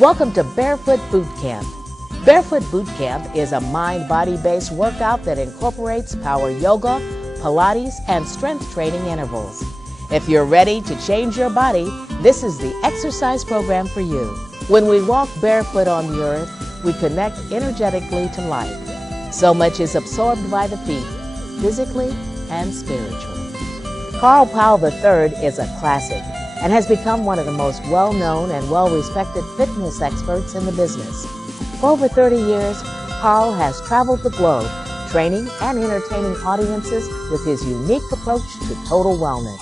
Welcome to Barefoot Boot Camp. Barefoot Boot Camp is a mind-body-based workout that incorporates power yoga, Pilates, and strength training intervals. If you're ready to change your body, this is the exercise program for you. When we walk barefoot on the earth, we connect energetically to life. So much is absorbed by the feet, physically and spiritually. Powell III is a classic and has become one of the most well-known and well-respected fitness experts in the business. For over 30 years, Powell has traveled the globe, training and entertaining audiences with his unique approach to total wellness.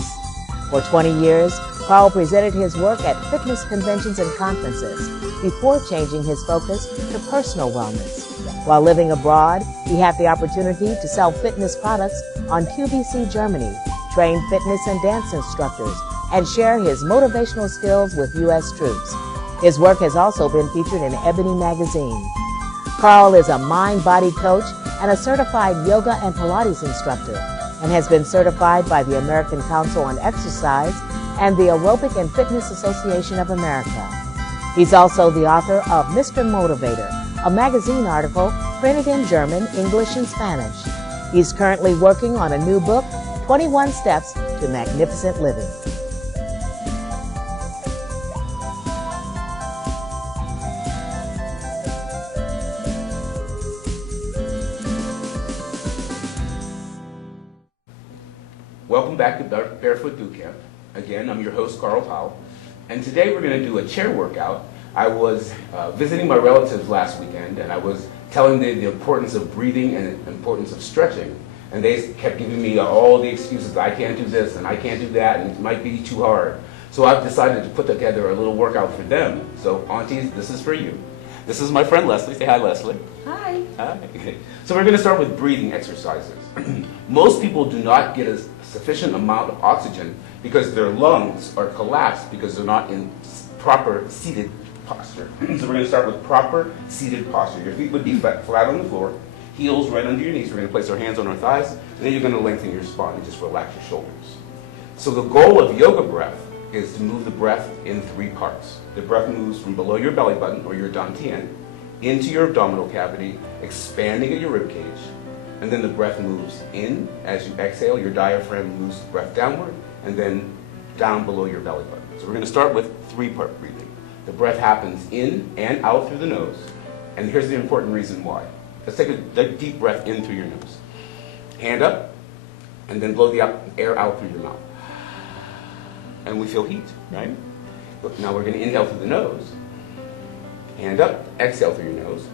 For 20 years, Powell presented his work at fitness conventions and conferences before changing his focus to personal wellness. While living abroad, he had the opportunity to sell fitness products on QVC Germany, train fitness and dance instructors, and share his motivational skills with U.S. troops. His work has also been featured in Ebony magazine. Carl is a mind-body coach and a certified yoga and Pilates instructor, and has been certified by the American Council on Exercise and the Aerobic and Fitness Association of America. He's also the author of Mr. Motivator, a magazine article printed in German, English, and Spanish. He's currently working on a new book, 21 Steps to Magnificent Living. Welcome back to Barefoot Boot Camp. Again, I'm your host, Carl Powell, and today we're going to do a chair workout. I was visiting my relatives last weekend, and I was telling them the importance of breathing and the importance of stretching, and they kept giving me all the excuses. I can't do this, and I can't do that, and it might be too hard. So I've decided to put together a little workout for them. So, aunties, this is for you. This is my friend Leslie. Say hi, Leslie. Hi. Hi. So we're going to start with breathing exercises. Most people do not get a sufficient amount of oxygen because their lungs are collapsed because they're not in proper seated posture. So we're going to start with proper seated posture. Your feet would be flat on the floor, heels right under your knees. We're going to place our hands on our thighs, and then you're going to lengthen your spine and just relax your shoulders. So the goal of yoga breath is to move the breath in three parts. The breath moves from below your belly button, or your dantian, into your abdominal cavity, expanding at your rib cage. And then the breath moves in. As you exhale, your diaphragm moves the breath downward, and then down below your belly button. So we're going to start with three-part breathing. The breath happens in and out through the nose. And here's the important reason why. Let's take a deep breath in through your nose. Hand up, and then blow the air out through your mouth. And we feel heat, right? But now we're going to inhale through the nose. Hand up, exhale through your nose.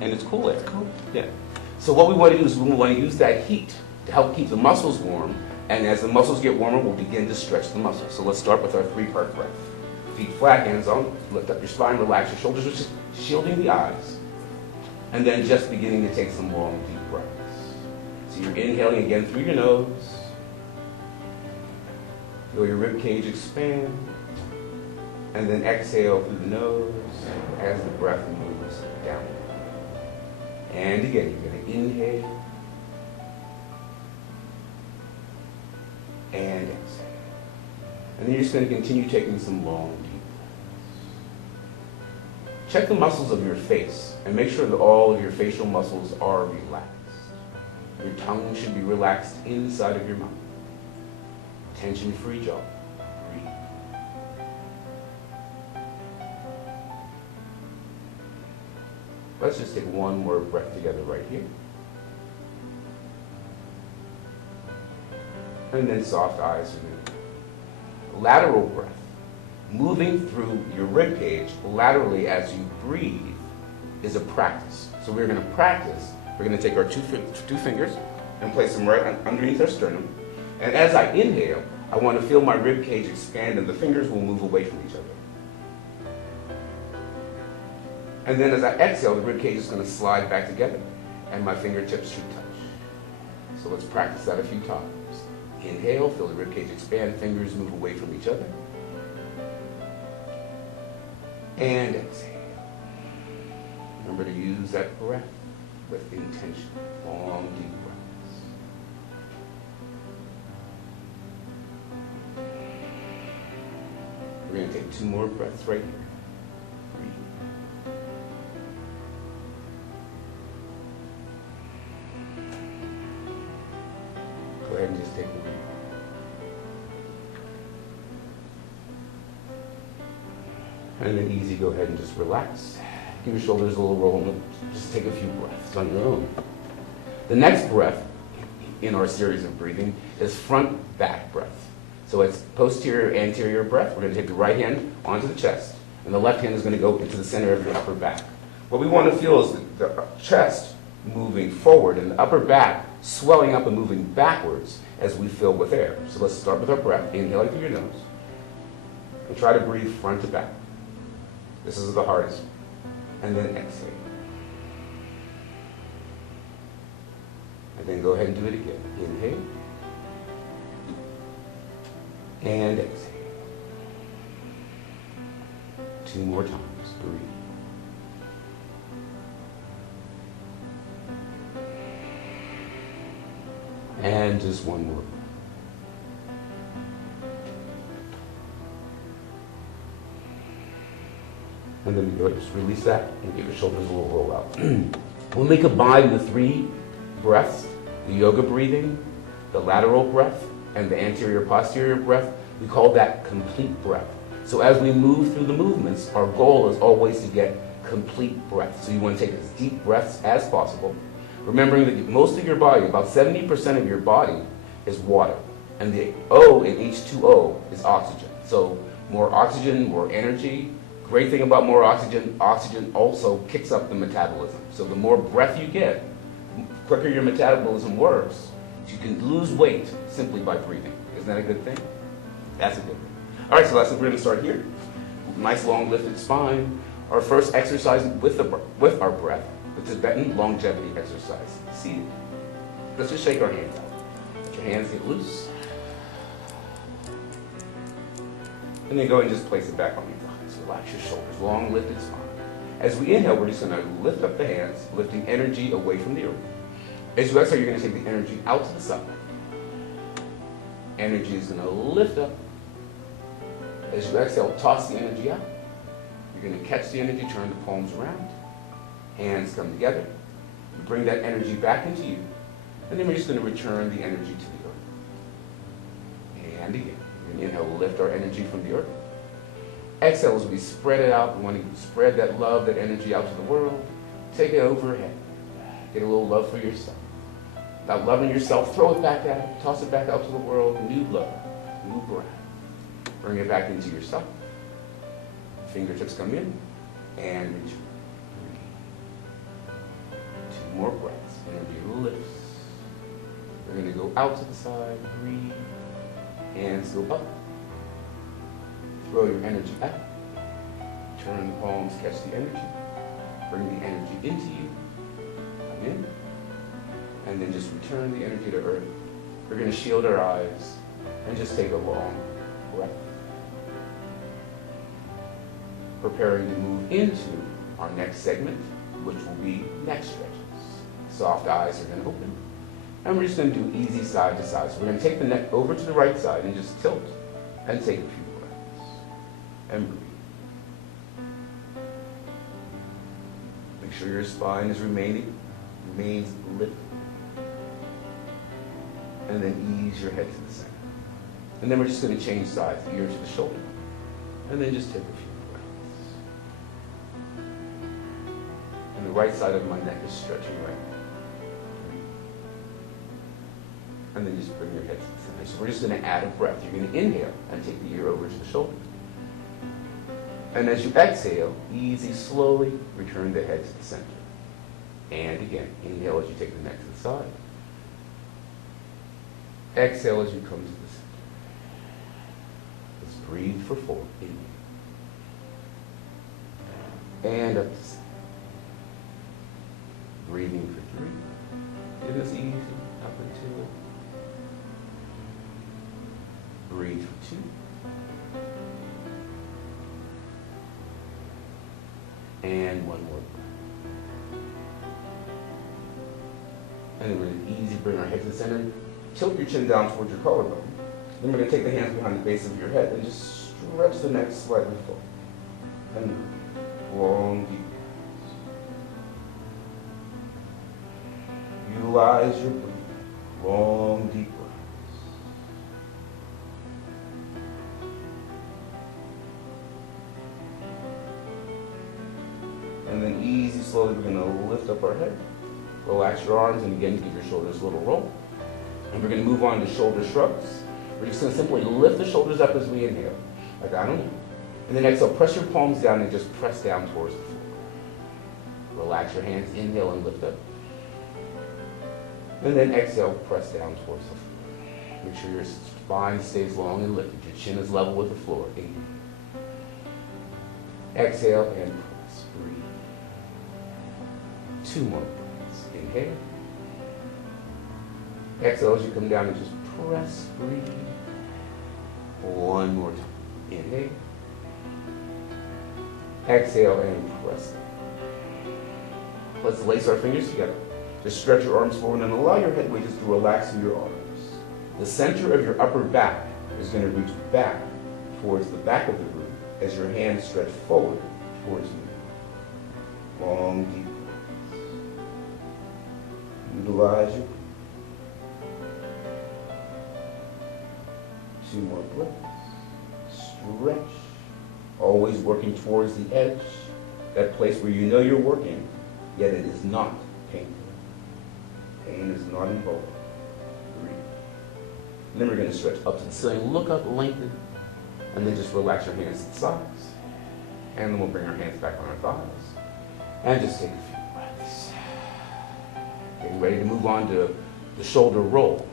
And it's cool air. Cool. Yeah. So what we want to do is we want to use that heat to help keep the muscles warm. And as the muscles get warmer, we'll begin to stretch the muscles. So let's start with our three-part breath. Feet flat, hands on, lift up your spine, relax your shoulders, which is shielding the eyes. And then just beginning to take some long, deep breaths. So you're inhaling again through your nose. Feel your rib cage expand. And then exhale through the nose as the breath moves down. And again, you're going to inhale and exhale. And then you're just going to continue taking some long, deep breaths. Check the muscles of your face and make sure that all of your facial muscles are relaxed. Your tongue should be relaxed inside of your mouth. Tension-free jaw. Breathe. Let's just take one more breath together right here. And then soft eyes for you. Lateral breath. Moving through your rib cage laterally as you breathe is a practice. So we're going to practice. We're going to take our two fingers and place them right underneath our sternum. And as I inhale, I want to feel my rib cage expand and the fingers will move away from each other. And then as I exhale, the rib cage is going to slide back together and my fingertips should touch. So let's practice that a few times. Inhale, feel the rib cage expand, fingers move away from each other. And exhale. Remember to use that breath with intention. Long, deep breaths. We're going to take 2 more breaths right here. Breathe. Go ahead and just take a breath. And then easy, go ahead and just relax. Give your shoulders a little roll and just take a few breaths on your own. The next breath in our series of breathing is front-back breath. So it's posterior-anterior breath. We're going to take the right hand onto the chest, and the left hand is going to go into the center of your upper back. What we want to feel is the chest moving forward and the upper back swelling up and moving backwards as we fill with air. So let's start with our breath. Inhaling through your nose. And try to breathe front to back. This is the hardest. And then exhale. And then go ahead and do it again. Inhale. And exhale. 2 more times. Breathe. And just 1 more. And then we go just release that and give your shoulders a little roll out. When we combine the 3 breaths, the yoga breathing, the lateral breath, and the anterior posterior breath, we call that complete breath. So as we move through the movements, our goal is always to get complete breath. So you want to take as deep breaths as possible, remembering that most of your body, about 70% of your body, is water. And the O in H2O is oxygen. So more oxygen, more energy. Great thing about more oxygen, oxygen also kicks up the metabolism. So the more breath you get, the quicker your metabolism works. You can lose weight simply by breathing. Isn't that a good thing? That's a good thing. All right, so we're going to start here. Nice long lifted spine. Our first exercise with our breath, the Tibetan longevity exercise. Seated. Let's just shake our hands out. Let your hands get loose. And then go and just place it back on your thighs. Relax your shoulders, long lifted spine. As we inhale, we're just going to lift up the hands, lifting energy away from the earth. As you exhale, you're going to take the energy out to the side. Energy is going to lift up. As you exhale, toss the energy out. You're going to catch the energy, turn the palms around. Hands come together. You bring that energy back into you. And then we're just going to return the energy to the earth. And again. Inhale, we'll lift our energy from the earth. Exhale as we spread it out. We want to spread that love, that energy out to the world. Take it overhead. Get a little love for yourself. Now loving yourself, throw it back out. Toss it back out to the world. New love, new breath. Bring it back into yourself. Fingertips come in and reach. 2 more breaths. Energy lifts. We're going to go out to the side. Breathe. Hands go up. Throw your energy out. Turn the palms, catch the energy. Bring the energy into you. Come in. And then just return the energy to earth. We're going to shield our eyes and just take a long breath. Preparing to move into our next segment, which will be neck stretches. Soft eyes are going to open. And we're just going to do easy side to side. So we're going to take the neck over to the right side and just tilt and take a few breaths. And breathe. Make sure your spine is remains lifted. And then ease your head to the center. And then we're just going to change sides, ear to the shoulder. And then just take a few breaths. And the right side of my neck is stretching right now. And then just bring your head to the center. So we're just going to add a breath. You're going to inhale and take the ear over to the shoulder. And as you exhale, easy, slowly return the head to the center. And again, inhale as you take the neck to the side. Exhale as you come to the center. Let's breathe for 4. Inhale. And up to 7. Breathing for 3. It is easy up until. Breathe for 2. And 1 more breath. And then we're going to easy bring our head to the center. Tilt your chin down towards your collarbone. Then we're going to take the hands behind the base of your head and just Stretch the neck slightly forward. And long, deep breaths. Utilize your breathing. Long, deep breaths. And then easy, slowly, we're going to lift up our head. Relax your arms, and again, give your shoulders a little roll. And we're going to move on to shoulder shrugs. We're just going to simply lift the shoulders up as we inhale, like I don't know. And then exhale, press your palms down and just press down towards the floor. Relax your hands, inhale and lift up. And then exhale, press down towards the floor. Make sure your spine stays long and lifted. Your chin is level with the floor. Inhale. Exhale and press. Breathe. 2 more breaths. Inhale. Exhale as you come down and just press. Breathe. 1 more time. Inhale. Exhale and press. Let's lace our fingers together. Just stretch your arms forward and allow your head weight just to relax in your arms. The center of your upper back is going to reach back towards the back of the room as your hands stretch forward towards you. Long, deep breaths. Utilize your breath. 2 more breaths. Stretch. Always working towards the edge, that place where you know you're working, yet it is not painful. Pain is not involved. Breathe. And then we're going to stretch up to the ceiling. Look up, lengthen, and then just relax your hands to the sides. And then we'll bring our hands back on our thighs. And just take a few breaths. Getting ready to move on to the shoulder roll.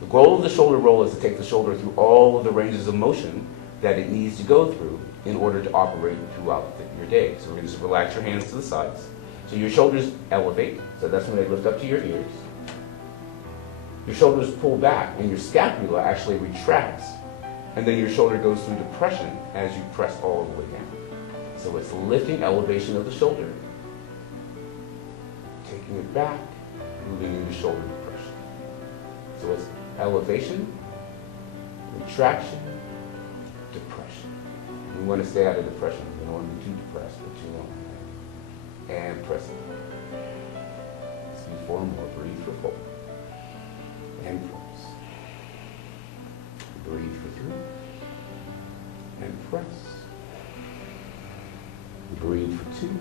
The goal of the shoulder roll is to take the shoulder through all of the ranges of motion that it needs to go through in order to operate throughout your day. So we're going to just relax your hands to the sides. So your shoulders elevate, so that's when they lift up to your ears. Your shoulders pull back, and your scapula actually retracts, and then your shoulder goes through depression as you press all the way down. So it's lifting, elevation of the shoulder, taking it back, moving into shoulder depression. So it's elevation, retraction, depression. We want to stay out of depression. We don't want to be too depressed for too long. And press it. Let's do 4 more. Breathe for 4. And press. Breathe for 3. And press. Breathe for 2.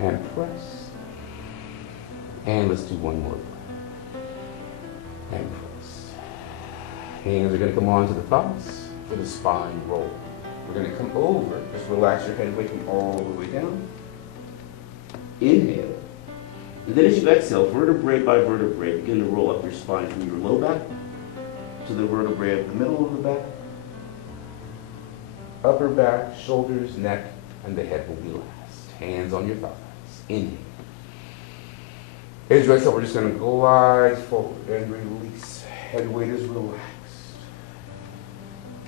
And press. And let's do 1 more breath. And press. Hands are going to come onto the thighs for the spine roll. We're going to come over. Just relax your head, weight all the way down. Inhale. And then as you exhale, vertebrae by vertebrae, begin to roll up your spine from your low back to the vertebrae of the middle of the back. Upper back, shoulders, neck, and the head will be last. Hands on your thighs. Inhale. As you exhale, we're just going to glide forward and release. Head weight is relaxed.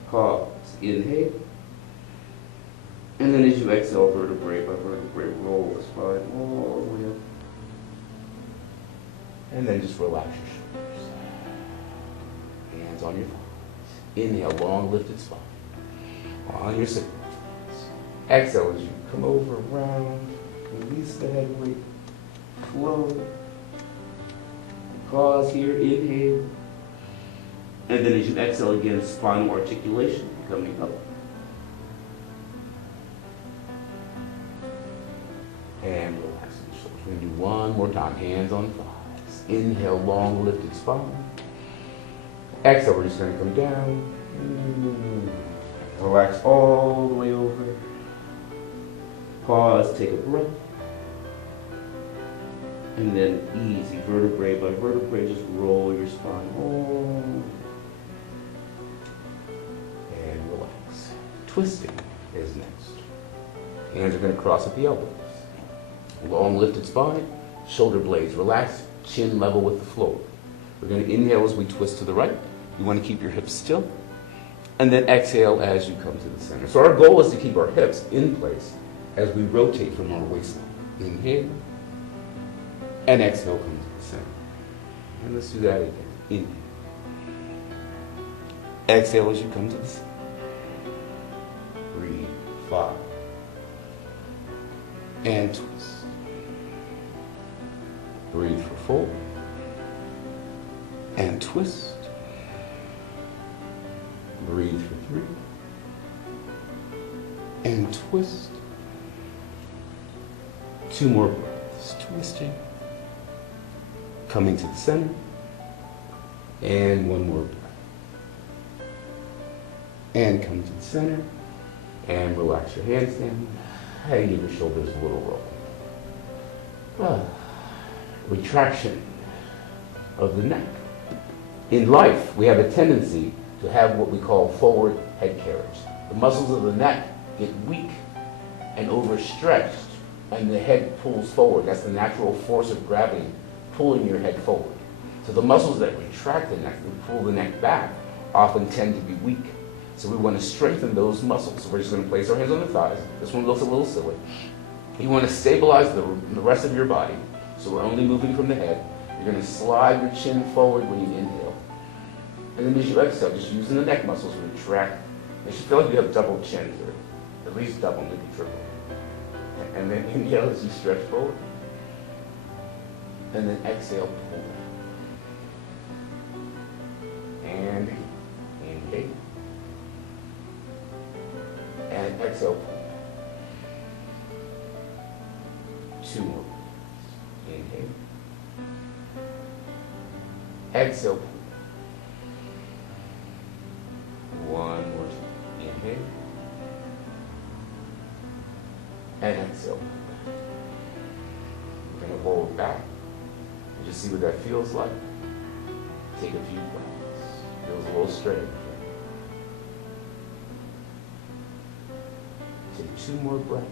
Pause. Inhale. And then as you exhale, vertebrae by vertebrae, roll the spine all the way up. And then just relax your shoulders. Hands on your thighs. Inhale, long lifted spine. On your sit. Exhale as you come over, around, release the head weight, flow. Pause here, inhale. And then as you exhale again, spinal articulation coming up. And relaxing the shoulders. We're going to do 1 more time. Hands on thighs. Inhale, long lifted spine. Exhale, we're just going to come down. Relax all the way over. Pause, take a breath. And then easy, vertebrae by vertebrae, just roll your spine all. And relax. Twisting is next. Hands are going to cross at the elbows. Long lifted spine, shoulder blades relaxed, chin level with the floor. We're going to inhale as we twist to the right. You want to keep your hips still. And then exhale as you come to the center. So our goal is to keep our hips in place as we rotate from our waistline. Inhale. And exhale, come to the center. And let's do that again. Inhale. Exhale as you come to the center. 5. And twist. Breathe for 4. And twist. Breathe for 3. And twist. 2 more breaths. Twisting. Coming to the center. And 1 more breath. And come to the center. And relax your hands down. And give your shoulders a little roll. Retraction of the neck. In life, we have a tendency to have what we call forward head carriage. The muscles of the neck get weak and overstretched, and the head pulls forward. That's the natural force of gravity pulling your head forward. So the muscles that retract the neck and pull the neck back often tend to be weak. So we want to strengthen those muscles. So we're just going to place our hands on the thighs. This one looks a little silly. You want to stabilize the rest of your body. So we're only moving from the head. You're going to slide your chin forward when you inhale. And then as you exhale, just using the neck muscles, retract. You should feel like you have double chins, or at least double, maybe triple. And then inhale as you stretch forward. And then exhale, pull down. And inhale. And exhale, pull down. 2 more. Inhale. Exhale, pull down. 1 more time. Inhale. And exhale. We're going to hold back. And just see what that feels like. Take a few breaths. Feels a little straight. Take 2 more breaths.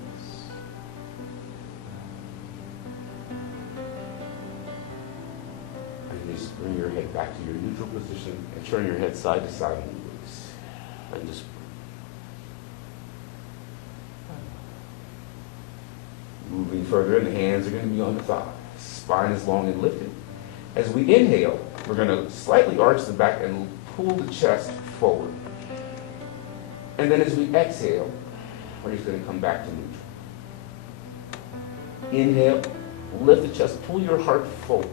And just bring your head back to your neutral position and turn your head side to side and release. And just moving further, and the hands are going to be on the thighs. Spine is long and lifted. As we inhale, we're going to slightly arch the back and pull the chest forward. And then as we exhale, we're just going to come back to neutral. Inhale, lift the chest, pull your heart forward.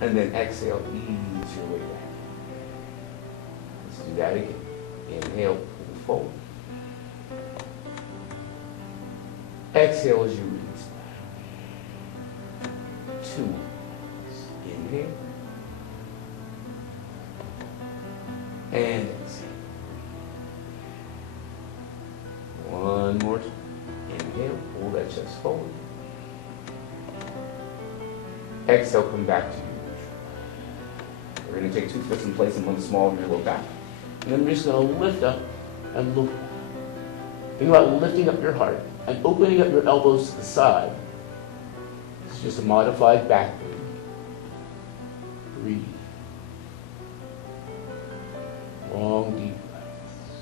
And then exhale, ease your way back. Let's do that again. Inhale, pull forward. Exhale as you release back. 2 more. Inhale. And exhale. 1 more time. Inhale, pull that chest forward. Exhale, come back to you. We're going to take 2 fists and place them on the small of your low back. And then we're just going to lift up and look. Think about lifting up your heart and opening up your elbows to the side. It's just a modified back breath. Breathe. Long, deep breaths.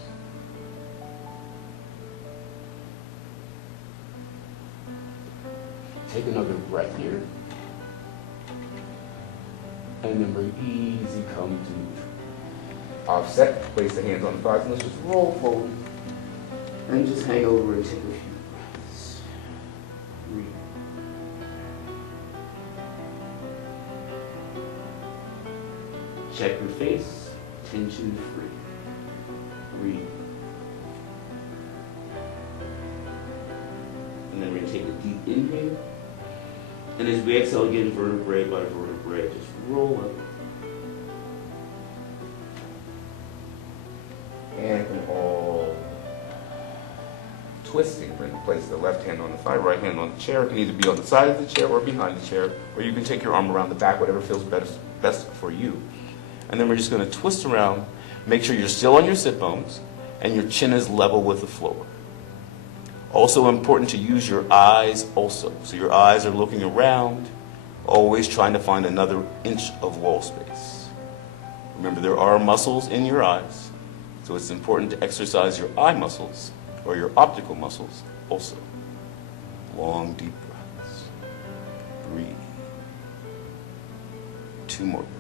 Take another breath here. And then we're easy come to neutral. Offset, place the hands on the thighs, and let's just roll forward. And just hang over and take a few breaths. Breathe. Check your face, tension free. Breathe. And then we're going to take a deep inhale. And as we exhale again, vertebrae by vertebrae, just roll up. And come all twisting. We're going to place the left hand on the thigh, right hand on the chair. It can either be on the side of the chair or behind the chair, or you can take your arm around the back, whatever feels best for you. And then we're just going to twist around. Make sure you're still on your sit bones and your chin is level with the floor. Also important to use your eyes also. So your eyes are looking around, always trying to find another inch of wall space. Remember, there are muscles in your eyes, so it's important to exercise your eye muscles or your optical muscles also. Long, deep breaths. Breathe. 2 more breaths.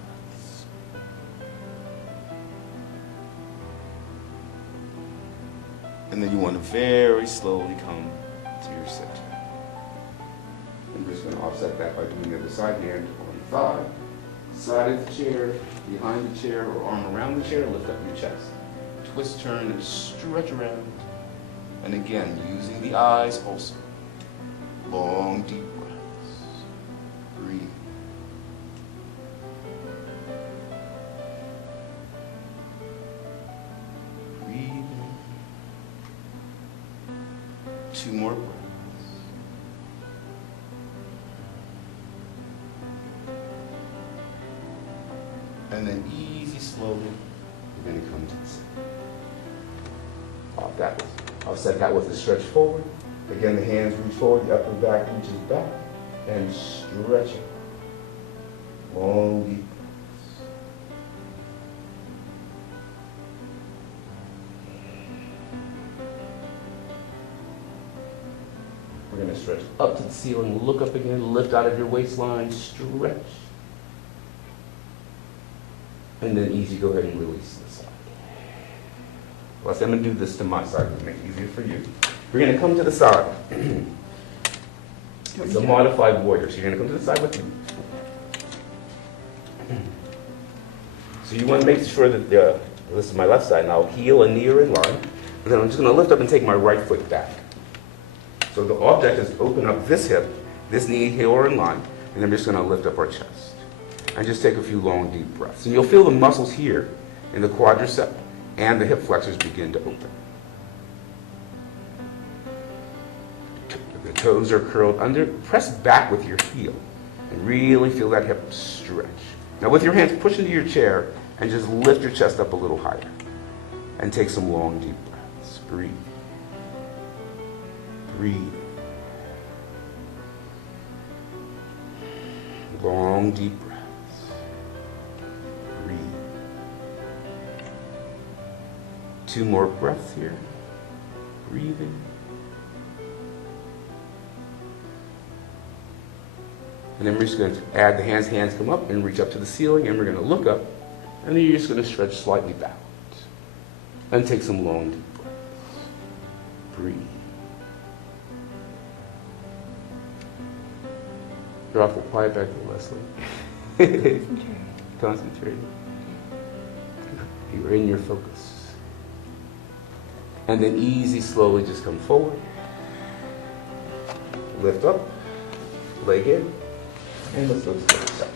And then you want to very slowly come to your center. I'm just going to offset that by doing the other side hand on the thigh, side of the chair, behind the chair, or arm around the chair, lift up your chest. Twist, turn, and stretch around. And again, using the eyes also. Long, deep breaths. Breathe. Breathing. 2 more breaths. And then easy, slowly, you're going to come to the center. Offset that with a stretch forward. Again, the hands reach forward, the upper back reaches back, and stretch it. Long, deep breaths. We're going to stretch up to the ceiling, look up again, lift out of your waistline, stretch. And then easy, go ahead and release the side. Well, I'm going to do this to my side to make it easier for you. We're going to come to the side. It's a modified warrior, so you're going to come to the side with me. So you want to make sure that this is my left side. Now heel and knee are in line. And then I'm just going to lift up and take my right foot back. So the object is open up this hip, this knee, heel are in line, and I'm just going to lift up our chest. And just take a few long, deep breaths. And you'll feel the muscles here in the quadricep and the hip flexors begin to open. The toes are curled under. Press back with your heel and really feel that hip stretch. Now with your hands, push into your chair and just lift your chest up a little higher. And take some long, deep breaths. Breathe. Breathe. Long, deep breaths. Breathe. 2 more breaths here. Breathing. And then we're just going to add the hands. Hands come up and reach up to the ceiling, and we're going to look up, and then you're just going to stretch slightly backwards. And take some long, deep breaths. Breathe. Drop it quiet back to Leslie. Concentrate. You're in your focus. And then easy, slowly just come forward. Lift up. Leg in. And let's look to the side.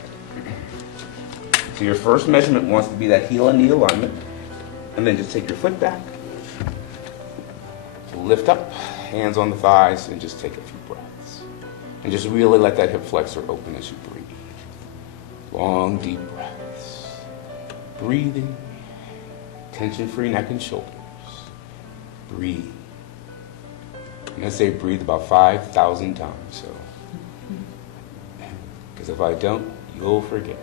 So your first measurement wants to be that heel and knee alignment. And then just take your foot back. Lift up. Hands on the thighs. And just take a few breaths. And just really let that hip flexor open as you breathe. Long, deep breaths. Breathing. Tension-free neck and shoulders. Breathe. I'm going to say breathe about 5,000 times. So, because if I don't, you'll forget.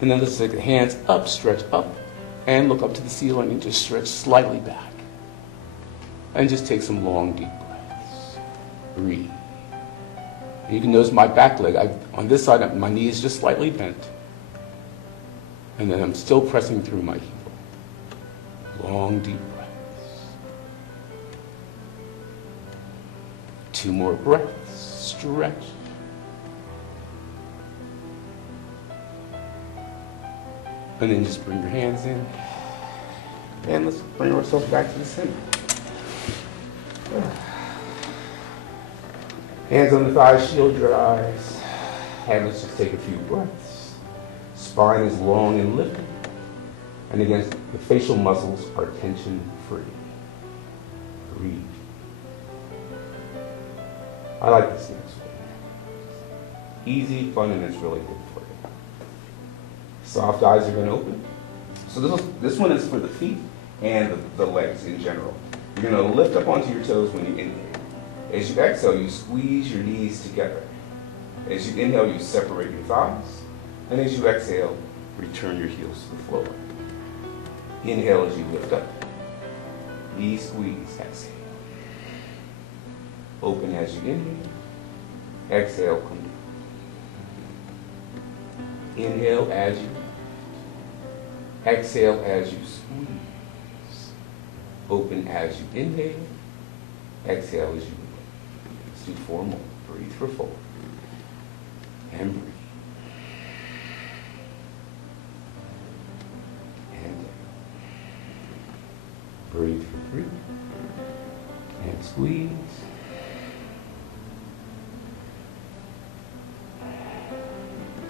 And then let's take the hands up, stretch up, and look up to the ceiling and just stretch slightly back. And just take some long, deep breaths. Breathe. And you can notice my back leg, on this side, my knee is just slightly bent. And then I'm still pressing through my heel. Long, deep breaths. 2 more breaths. Stretch. And then just bring your hands in. And let's bring ourselves back to the center. Hands on the thighs, shield your eyes. And let's just take a few breaths. Spine is long and lifted. And again, the facial muscles are tension-free. Breathe. I like this next one. Easy, fun, and it's really good for you. Soft eyes are going to open. So this one is for the feet and the legs in general. You're going to lift up onto your toes when you inhale. As you exhale, you squeeze your knees together. As you inhale, you separate your thighs. And as you exhale, return your heels to the floor. Inhale as you lift up. Knees squeeze, exhale. Open as you inhale. Exhale, come down. Inhale as you lift. Exhale as you squeeze. Open as you inhale. Exhale as you release. Let's do 4 more. Breathe for 4. And breathe. And down. Breathe for 3. And squeeze.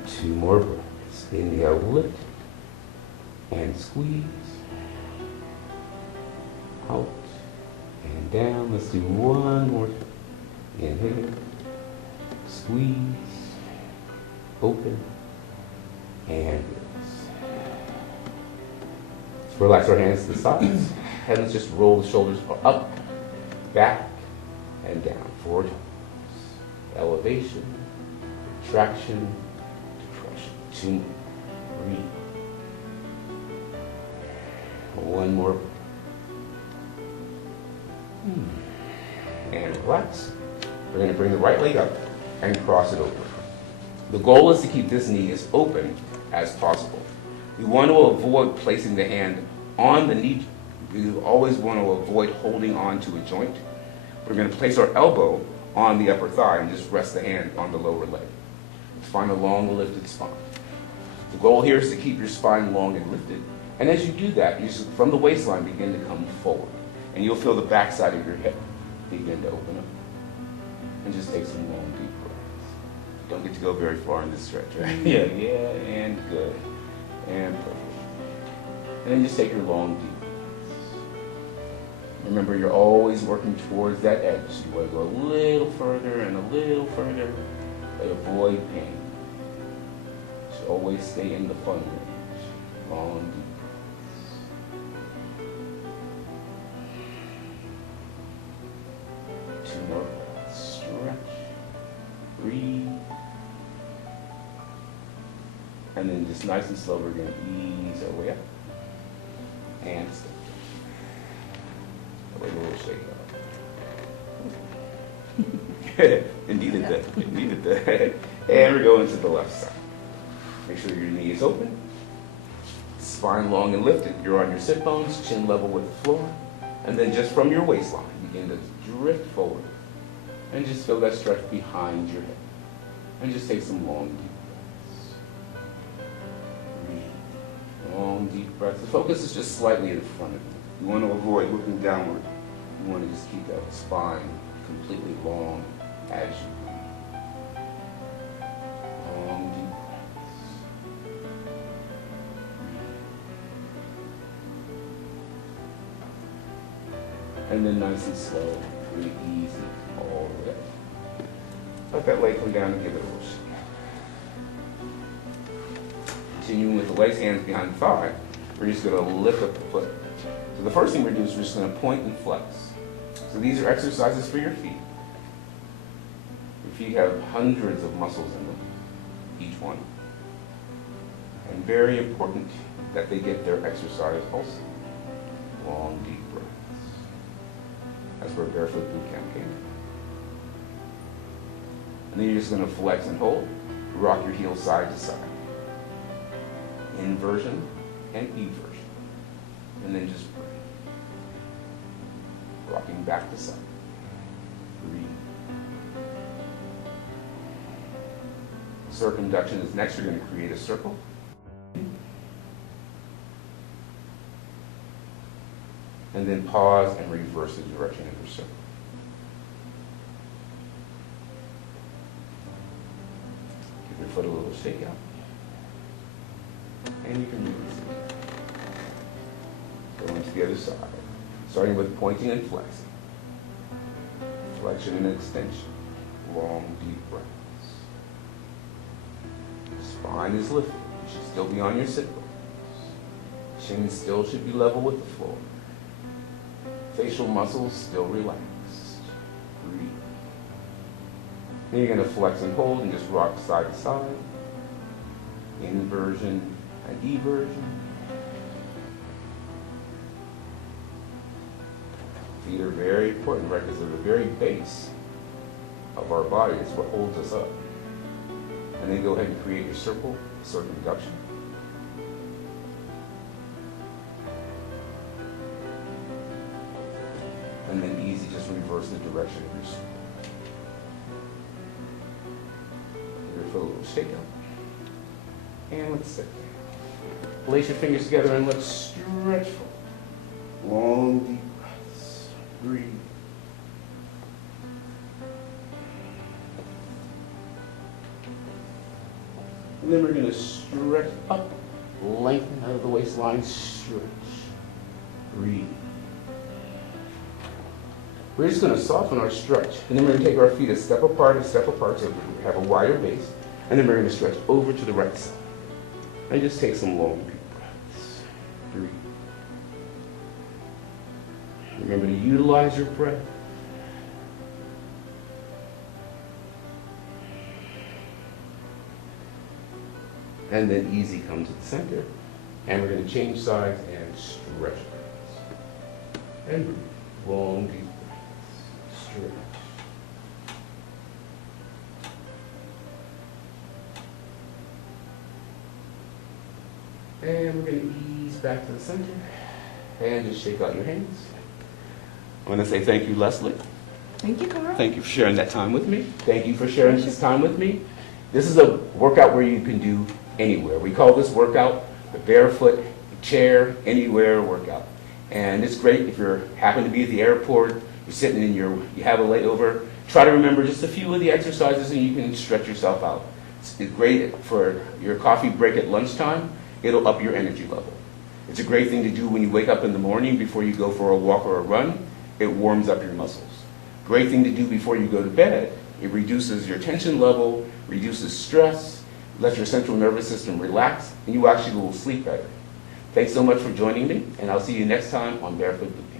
Two more breaths. Inhale, lift. And squeeze. Out. And down. Let's do one more. Inhale. Squeeze. Open. And release. Let's relax our hands to the sides. And let's just roll the shoulders up, back, and down. 4 times. Elevation, retraction, depression. 2 more. Breathe. 1 more. And relax. We're going to bring the right leg up and cross it over. The goal is to keep this knee as open as possible. We want to avoid placing the hand on the knee. We always want to avoid holding on to a joint. We're going to place our elbow on the upper thigh and just rest the hand on the lower leg. Find a long lifted spine. The goal here is to keep your spine long and lifted. And as you do that, you just, from the waistline, begin to come forward. And you'll feel the backside of your hip begin to open up. And just take some long, deep breaths. Don't get to go very far in this stretch, right? Yeah, and good. And perfect. And then just take your long, deep breaths. Remember, you're always working towards that edge. So you want to go a little further and a little further, but avoid pain. So always stay in the fun range. Long, deep breaths. 2 more breaths. Stretch. Breathe. And then just nice and slow, we're going to ease our way up. And step. Like a little shake up. It needed that. It needed that. And we're going to the left side. Make sure your knee is open. Spine long and lifted. You're on your sit bones, chin level with the floor. And then just from your waistline, begin to drift forward. And just feel that stretch behind your head. And just take some long, deep breaths. Breathe. Long, deep breaths. The focus is just slightly in front of you. You want to avoid looking downward. You want to just keep that spine completely long as you breathe. Long, deep breaths. Breathe. And then nice and slow, really easy, all the way up. Let that leg come down and give it a little shake. Continuing with the legs, hands behind the thigh, we're just going to lift up the foot. So the first thing we're doing is we're just going to point and flex. So these are exercises for your feet. Your feet have hundreds of muscles in them, each one. And very important that they get their exercise also. Long, deep breaths. That's where Barefoot Boot Camp came. And then you're just going to flex and hold. Rock your heels side to side. Inversion and eversion. And then just breathe. Rocking back to side. Breathe. Circumduction is next. You're going to create a circle. And then pause and reverse the direction of your circle. Give your foot a little shake out. And you can release it. Going to the other side. Starting with pointing and flexing. Flexion and extension. Long, deep breaths. Spine is lifted. You should still be on your sit bones. Chin still should be level with the floor. Facial muscles still relaxed. Breathe. Then you're going to flex and hold and just rock side to side. Inversion and eversion. Feet are very important, right? Because they're the very base of our body. It's what holds us up. And then go ahead and create your circle, circumduction. and then easy, just reverse the direction of your sweep. Give your foot a little shake up. And let's sit. Place your fingers together and let's stretch for long, deep breaths. Breathe. And then we're going to stretch up, lengthen out of the waistline, stretch. Breathe. We're just going to soften our stretch, and then we're going to take our feet a step apart, so we have a wider base, and then we're going to stretch over to the right side. And just take some long, deep breaths. Breathe. Remember to utilize your breath. And then easy, come to the center. And we're going to change sides and stretch. And breathe. Long, deep breaths. Stretch. And we're going to ease back to the center. And just shake out your hands. I'm going to say thank you, Leslie. Thank you, Carl. Thank you for sharing that time with me. Thank you for sharing this time with me. This is a workout where you can do anywhere. We call this workout the Barefoot Chair Anywhere workout. And it's great if you happen to be at the airport, you're sitting in you have a layover. Try to remember just a few of the exercises and you can stretch yourself out. It's great for your coffee break at lunchtime. It'll up your energy level. It's a great thing to do when you wake up in the morning before you go for a walk or a run. It warms up your muscles. Great thing to do before you go to bed. It reduces your tension level, reduces stress, lets your central nervous system relax, and you actually will sleep better. Thanks so much for joining me, and I'll see you next time on Barefoot Boot Camp.